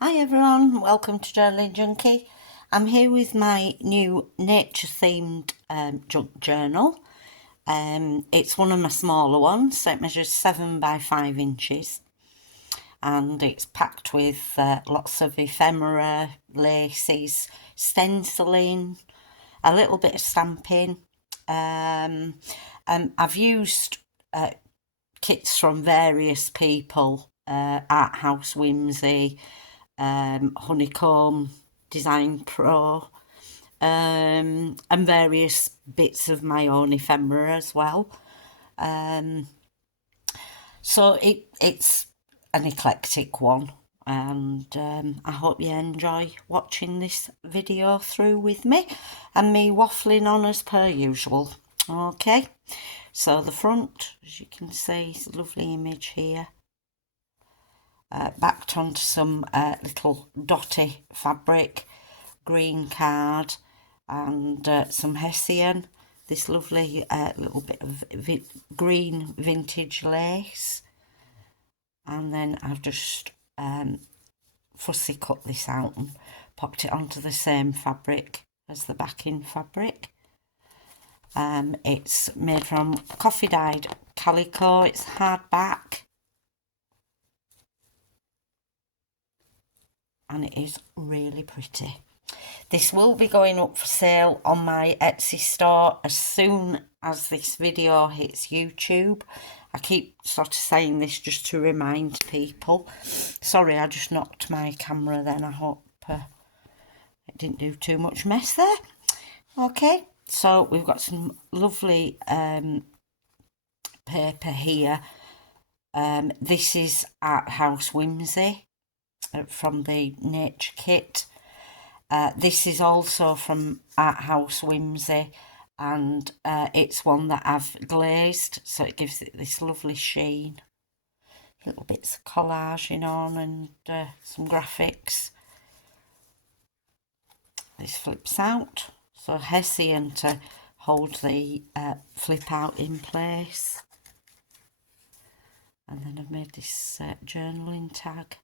Hi everyone, welcome to Journaling Junkie. I'm here with my new nature themed junk journal. It's one of my smaller ones, so it measures 7 by 5 inches and it's packed with lots of ephemera, laces, stenciling, a little bit of stamping. I've used kits from various people, Art House Whimsy, Honeycomb Design Pro, and various bits of my own ephemera as well. So it's an eclectic one, and I hope you enjoy watching this video through with me and me waffling on as per usual. Okay, so the front, as you can see, is a lovely image here. Backed onto some little dotty fabric, green card and some hessian. This lovely little bit of green vintage lace, and then I've just fussy cut this out and popped it onto the same fabric as the backing fabric. It's made from coffee dyed calico. It's hardback and it is really pretty. This will be going up for sale on my Etsy store as soon as this video hits YouTube. I keep sort of saying this just to remind people. Sorry, I just knocked my camera then. I hope it didn't do too much mess there. Okay, so we've got some lovely paper here. This is Art House Whimsy from the Nature Kit. This is also from Art House Whimsy, and it's one that I've glazed, so it gives it this lovely sheen. Little bits of collaging on and some graphics. This flips out, so hessian to hold the flip out in place. And then I've made this journaling tag.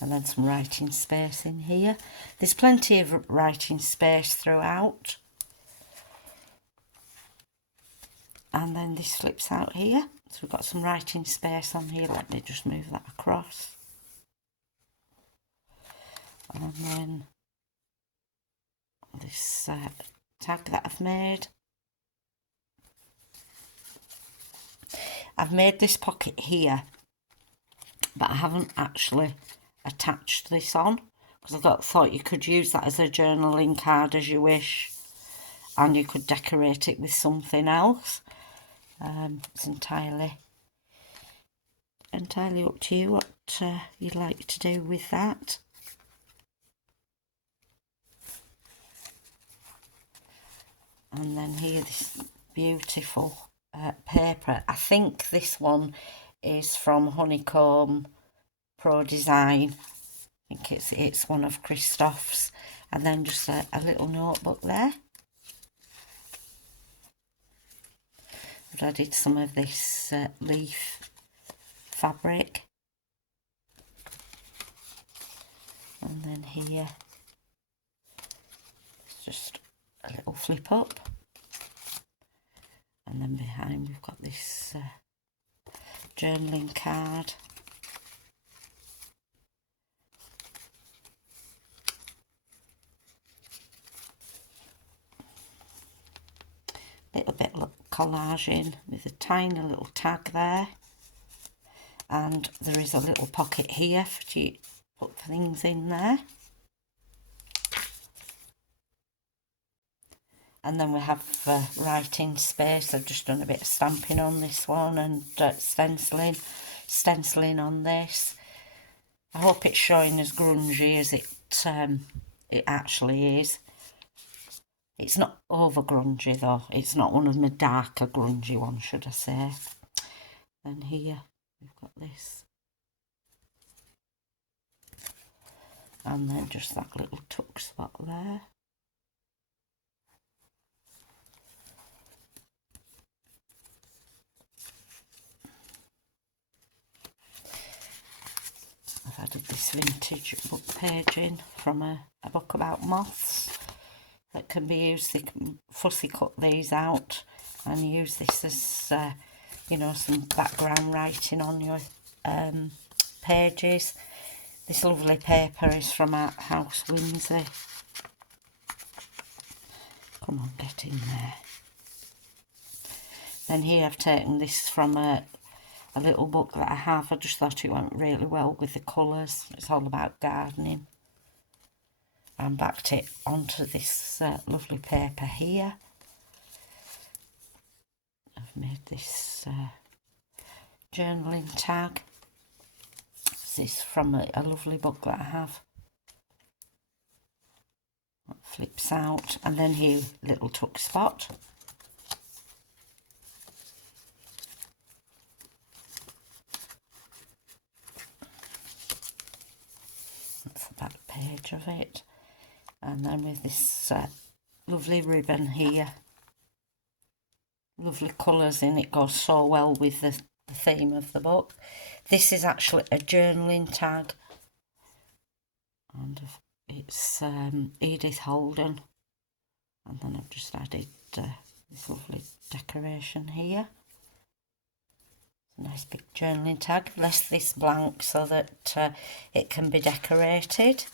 And then some writing space in here. There's plenty of writing space throughout. And then this flips out here. So we've got some writing space on here. Let me just move that across. And then this tag that I've made. I've made this pocket here, but I haven't actually attached this on because I thought you could use that as a journaling card as you wish, and you could decorate it with something else. It's entirely up to you what you'd like to do with that. And then here, this beautiful paper. I think this one is from Honeycomb Pro Design. I think it's one of Christoph's. And then just a little notebook there. I've added some of this leaf fabric. And then here, it's just a little flip up. And then behind we've got this journaling card. Little bit of collaging with a tiny little tag there. And there is a little pocket here to put things in there. And then we have writing space. I've just done a bit of stamping on this one and stenciling on this. I hope it's showing as grungy as it actually is. It's not over grungy though. It's not one of my darker grungy ones, should I say. And here we've got this. And then just that little tuck spot there. Stuck this vintage book page in from a book about moths that can be used. They can fussy cut these out and use this as you know, some background writing on your pages. This lovely paper is from Art House Windsor. Come on, get in there. Then here I've taken this from a little book that I have. I just thought it went really well with the colours. It's all about gardening. And backed it onto this lovely paper here. I've made this journaling tag. This is from a lovely book that I have. That flips out. And then here, little tuck spot. That's the back page of it. And then with this lovely ribbon here. Lovely colours in it, goes so well with the theme of the book. This is actually a journaling tag. And it's Edith Holden. And then I've just added this lovely decoration here. A nice big journaling tag. I've left this blank so that it can be decorated.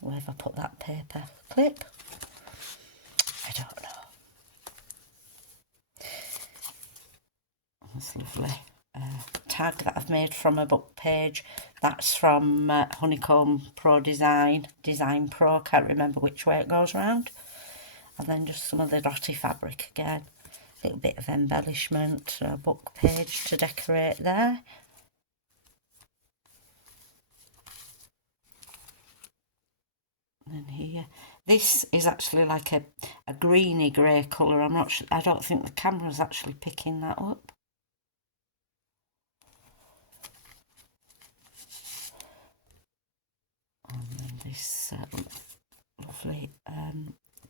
Where have I put that paper clip? I don't know. This lovely tag that I've made from a book page. That's from Honeycomb Pro Design Pro. Can't remember which way it goes round. And then just some of the dotty fabric again. A little bit of embellishment, a book page to decorate there. And here, this is actually like a greeny grey colour. I'm not sure, I don't think the camera's actually picking that up. And then this lovely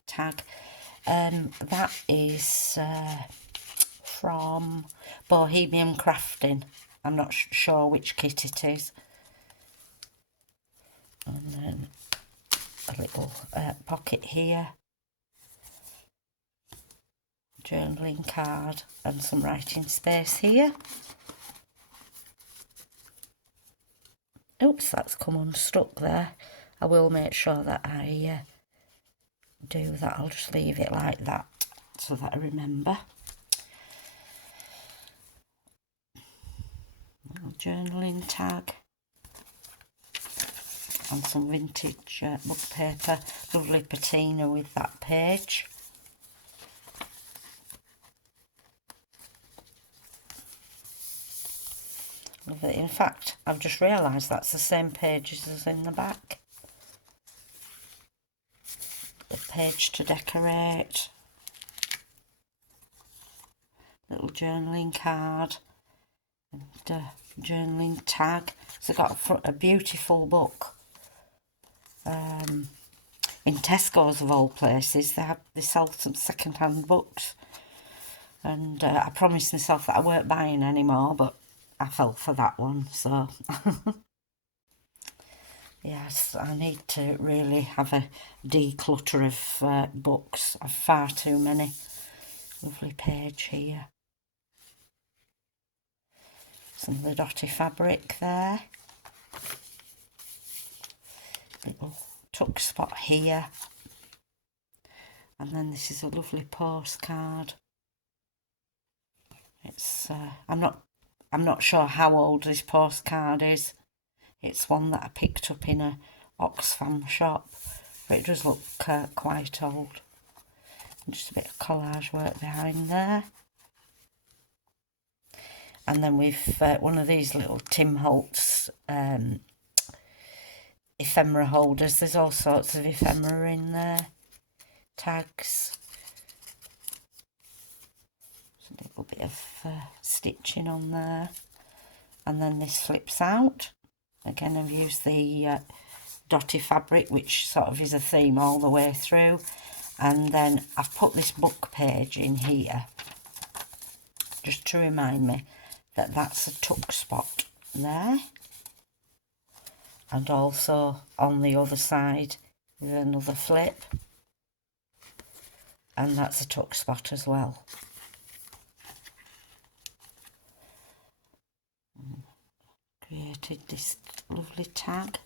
tag. That is from Bohemian Crafting. I'm not sure which kit it is. And then a little pocket here, journaling card and some writing space here. Oops, that's come unstuck there. I will make sure that I do that. I'll just leave it like that so that I remember. Little journaling tag. And some vintage book paper. Lovely patina with that page. Lovely. In fact, I've just realised that's the same pages as in the back. The page to decorate. Little journaling card. And journaling tag. So I've got a beautiful book. In Tesco's of all places, they sell some second-hand books, and I promised myself that I weren't buying any more, but I fell for that one. So yes, I need to really have a declutter of books. I've far too many. Lovely page here. Some of the dotty fabric there. Little tuck spot here, and then this is a lovely postcard. It's I'm not sure how old this postcard is. It's one that I picked up in a Oxfam shop, but it does look quite old. And just a bit of collage work behind there. And then with one of these little Tim Holtz ephemera holders. There's all sorts of ephemera in there. Tags. There's a little bit of stitching on there. And then this flips out. Again, I've used the dotty fabric, which sort of is a theme all the way through. And then I've put this book page in here, just to remind me that that's a tuck spot. there, and also on the other side with another flip, and that's a tuck spot as well. Created this lovely tag.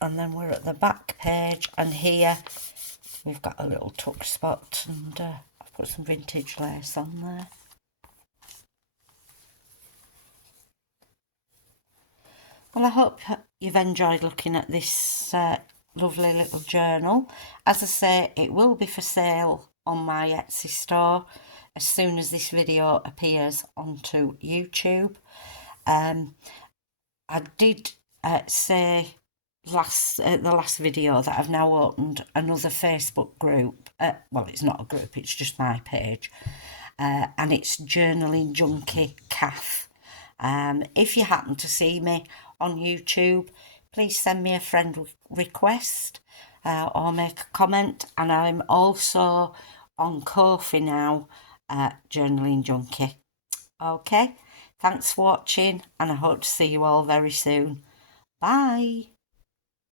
And then we're at the back page, and here we've got a little tuck spot, and I've put some vintage lace on there. Well, I hope you've enjoyed looking at this lovely little journal. As I say, it will be for sale on my Etsy store as soon as this video appears onto YouTube. I did say the last video that I've now opened another Facebook group. Well, it's not a group, it's just my page, and it's Journaling Junkie Cath. If you happen to see me on YouTube, please send me a friend request or make a comment. And I'm also on Ko-fi now, Journaling Junkie. Okay, thanks for watching, and I hope to see you all very soon. Bye.